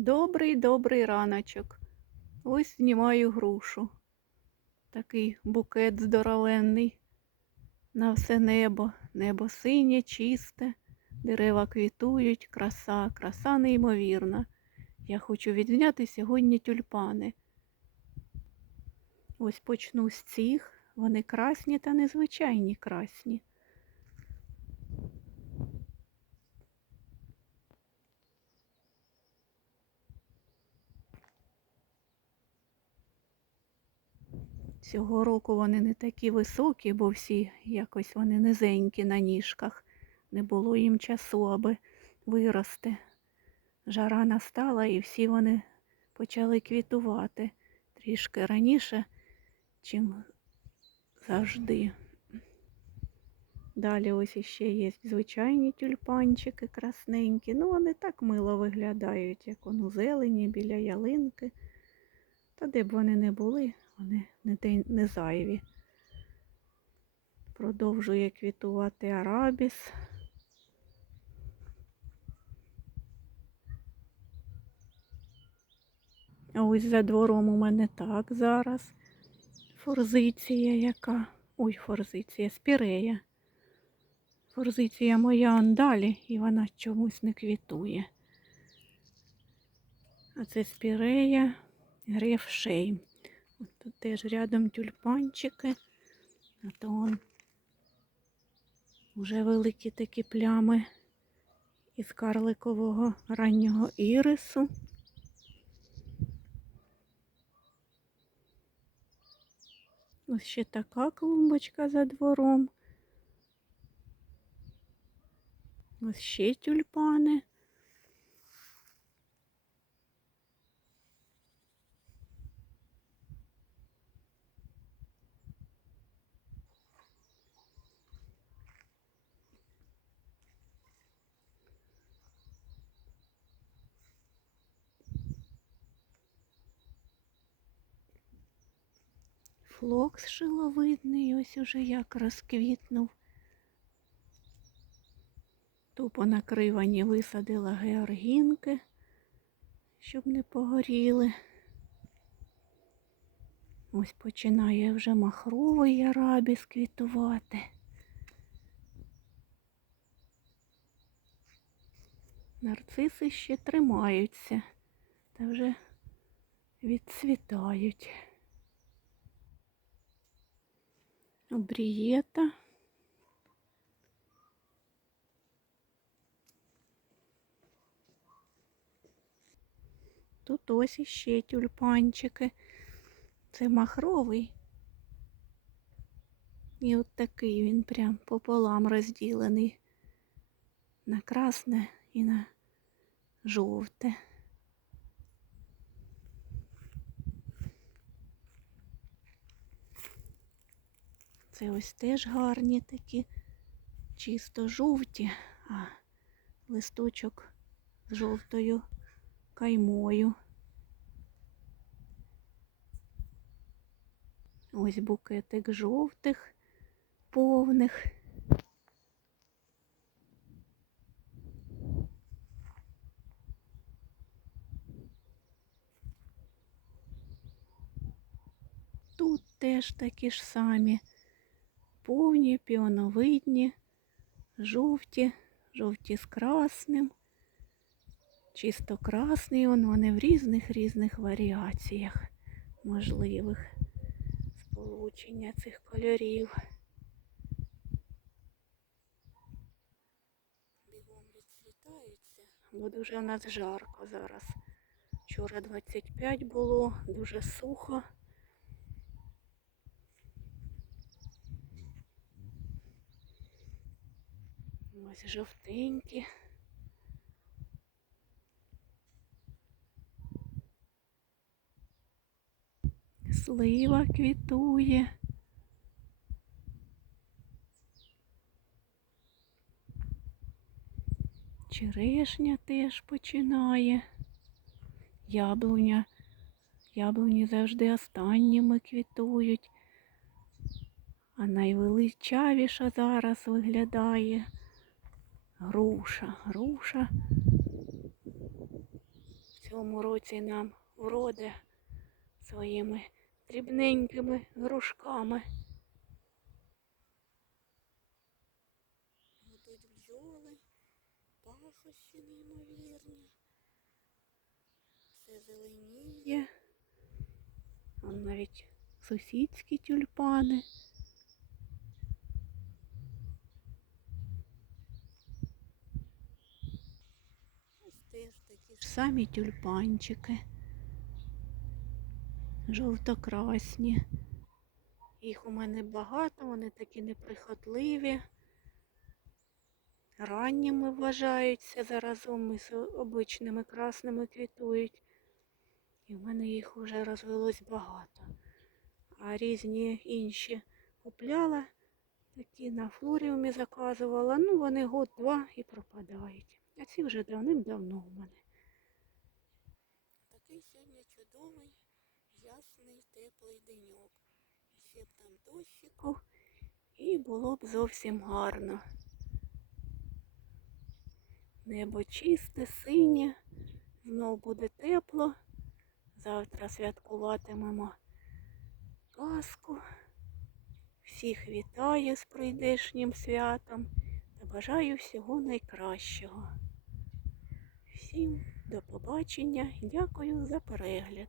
Добрий добрий раночок. Ось знімаю грушу. Такий букет здоровенний. На все небо. Небо синє, чисте, дерева квітують, краса, краса неймовірна. Я хочу відзняти сьогодні тюльпани. Ось почну з цих. Вони красні та незвичайні красні. Цього року вони не такі високі, бо всі якось вони низенькі на ніжках. Не було їм часу, аби вирости. Жара настала і всі вони почали квітувати трішки раніше, чим завжди. Далі ось іще є звичайні тюльпанчики красненькі. Ну, вони так мило виглядають, як он зелені біля ялинки. Та де б вони не були, вони не, не зайві. Продовжує квітувати арабіс. А ось за двором у мене так зараз. Форзиція яка. Ой, форзиція, спірея. Форзиція моя он далі, і вона чомусь не квітує. А це спірея грефшейм. От тут теж рядом тюльпанчики. А то он вже великі такі плями із карликового раннього ірису. Ось ще така клумбочка за двором. Ось ще тюльпани. Флокс шиловидний, ось уже як розквітнув. Тупо накривані висадила георгінки, щоб не погоріли. Ось починає вже махровий арабіс квітувати. Нарциси ще тримаються та вже відцвітають. Обрієта. Тут ось іще тюльпанчики. Це махровий. І от такий він прям пополам розділений на красне і на жовте. Це ось теж гарні такі, чисто жовті, а листочок з жовтою каймою. Ось букетик жовтих, повних. Тут теж такі ж самі повні, піоновидні, жовті, жовті з красним, чисто красний, он вони в різних різних варіаціях можливих сполучення цих кольорів. Бігом відцвітаються, бо дуже у нас жарко зараз. Вчора 25 було, дуже сухо. Ось жовтенькі. Слива квітує. Черешня теж починає. Яблуня. Яблуні завжди останніми квітують. А найвеличавіша зараз виглядає груша. Груша В цьому році нам вроде своїми дрібненькими грушками. Гудуть бджоли, пахощі неймовірні. Все зеленіє. Вон навіть сусідські тюльпани. Ось теж такі ж самі тюльпанчики. Жовто-красні. Їх у мене багато, вони такі неприхотливі. Ранніми вважаються заразом із обичними красними квітують. І в мене їх вже розвелось багато. А різні інші купляла, такі на флоріумі заказувала. Ну, вони год-два і пропадають. А ці вже давним-давно у мене. Такий сьогодні чудовий, ясний, теплий деньок. Ще б там дощику, і було б зовсім гарно. Небо чисте, синє, знов буде тепло. Завтра святкуватимемо Пасху. Всіх вітаю з прийдешнім святом та бажаю всього найкращого. Всім до побачення. Дякую за перегляд.